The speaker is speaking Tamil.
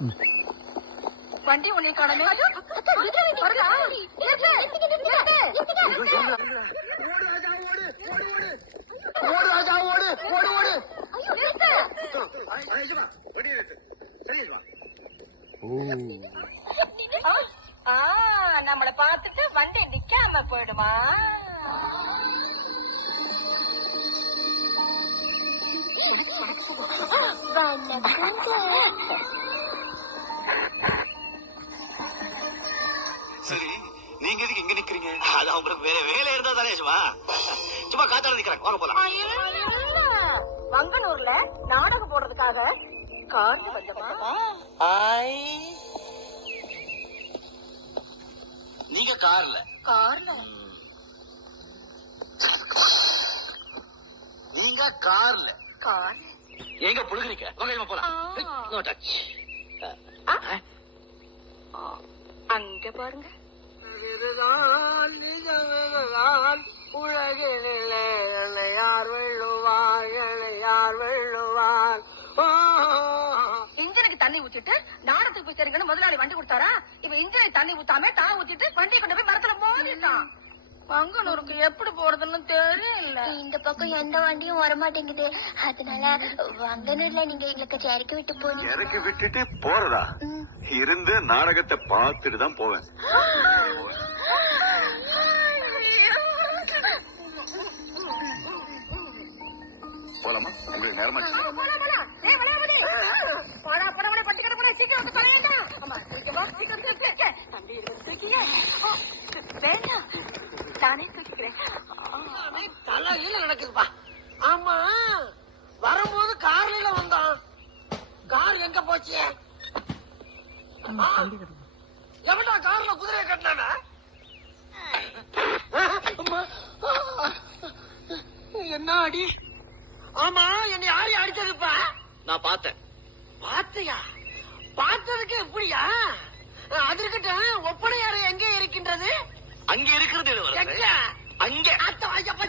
வண்டி உன்னை காணமே. நம்மளை பார்த்துட்டு வண்டி நிக்காம போயிடுமா? சரி, நீங்க எதுக்கு இங்க நிக்கிறீங்க? அது அவங்களுக்கு வேற வேலை இருந்தா தானே சும்மா காத்தாட நிக்கிறாங்க. வாங்க போலாம். வங்கனூர்ல நாடகம் போடுறதுக்காக கார்ல வந்தமா? நீங்க கார்ல நீங்க கார்ல எங்க புழுகுறீங்க? போலாம். அங்க பாருங்க. உலகிலே யார் வெள்ளுவார் யார் வெள்ளுவார். இன்ஜினுக்கு தண்ணி ஊத்திட்டு நாடத்துக்கு போய் சரிங்கன்னு முதலாளி வண்டி கொடுத்தாரா? இப்ப இன்ஜினுக்கு தண்ணி ஊத்தாம தான் ஊத்திட்டு வண்டியை கொண்டு போய் மரத்துல மோதிட்டான். மங்கனூருக்கு எப்படி போறதுன்னு தெரியல. இந்த பக்கம் எந்த வண்டியும் வரமாட்டேங்குது. அதனால வங்கனூர்ல நீங்க எங்களுக்கு இறக்கி விட்டு போறீங்க. இறக்கி விட்டுட்டு போறதா? இருந்து நாடகத்தை பார்த்துட்டு தான் போவேன். போலாமா? உங்களுக்கு நேரமா நானே தூக்கிக்கிறேன். தலையில நடக்குதுப்பா. ஆமா, வரும்போது கார்ல வந்தான். கார் எங்க போச்சு? எவன்டா கார்ல குதிரையை கட்டினானா? என்ன அடி? ஆமா, என்னை யாரையும் அடிச்சதுப்பா? நான் பார்த்தேன். பாத்தியா? பார்த்ததுக்கு எப்படியா? அது இருக்கட்டும், ஒப்பனை அறை எங்கே இருக்கின்றது? அங்க இருக்கிறது எங்க? அங்க அத்த வாய்ப்பா